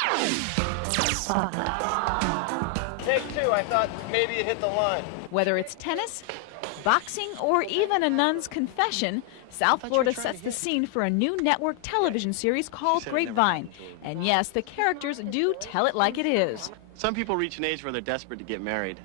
Take two, I thought maybe it hit the line. Whether it's tennis, boxing, or even a nun's confession, South Florida sets the scene for a new network television series called Grapevine. And yes, the characters do tell it like it is. Some people reach an age where they're desperate to get married.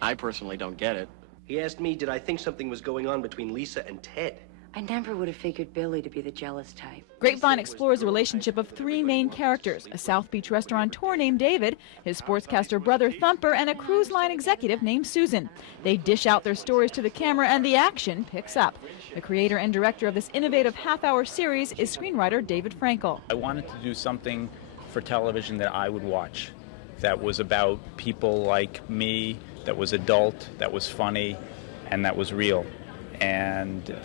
I personally don't get it. He asked me, did I think something was going on between Lisa and Ted? I never would have figured Billy to be the jealous type. Grapevine explores the relationship of three main characters, a South Beach restaurateur named David, his sportscaster brother Thumper, and a cruise line executive named Susan. They dish out their stories to the camera and the action picks up. The creator and director of this innovative half-hour series is screenwriter David Frankel. I wanted to do something for television that I would watch, that was about people like me, that was adult, that was funny, and that was real. And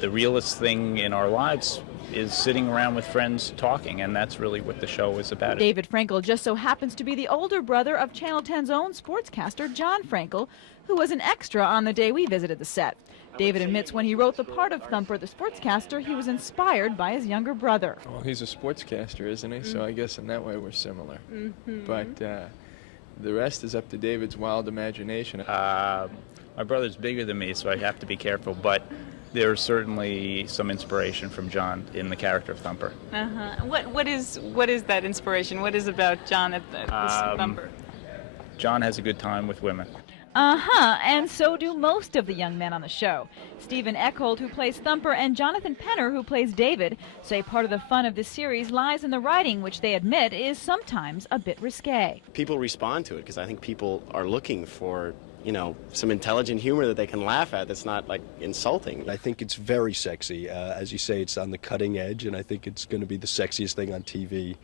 the realest thing in our lives is sitting around with friends talking, and that's really what the show is about. David Frankel just so happens to be the older brother of Channel 10's own sportscaster John Frankel, who was an extra on the day we visited the set. David admits when he wrote the part of Thumper the sportscaster, he was inspired by his younger brother. Well, he's a sportscaster, isn't he? So I guess in that way we're similar. But the rest is up to David's wild imagination. My brother's bigger than me, so I have to be careful, but there's certainly some inspiration from John in the character of Thumper. What is that inspiration? What is about John at this Thumper? John has a good time with women. And so do most of the young men on the show. Stephen Eckhold, who plays Thumper, and Jonathan Penner, who plays David, say part of the fun of this series lies in the writing, which they admit is sometimes a bit risque. People respond to it because I think people are looking for, you know, some intelligent humor that they can laugh at that's not, like, insulting. I think it's very sexy. As you say, it's on the cutting edge, and I think it's going to be the sexiest thing on TV.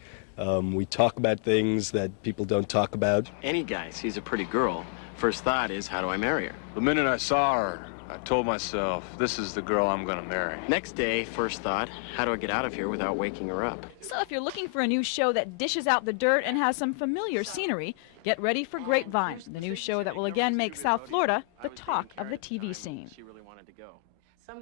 We talk about things that people don't talk about. Any guy sees a pretty girl, first thought is, how do I marry her? The minute I saw her, I told myself, this is the girl I'm going to marry. Next day, first thought, how do I get out of here without waking her up? So if you're looking for a new show that dishes out the dirt and has some familiar scenery, get ready for Grapevine, the new show that will again make South Florida the talk of the TV scene.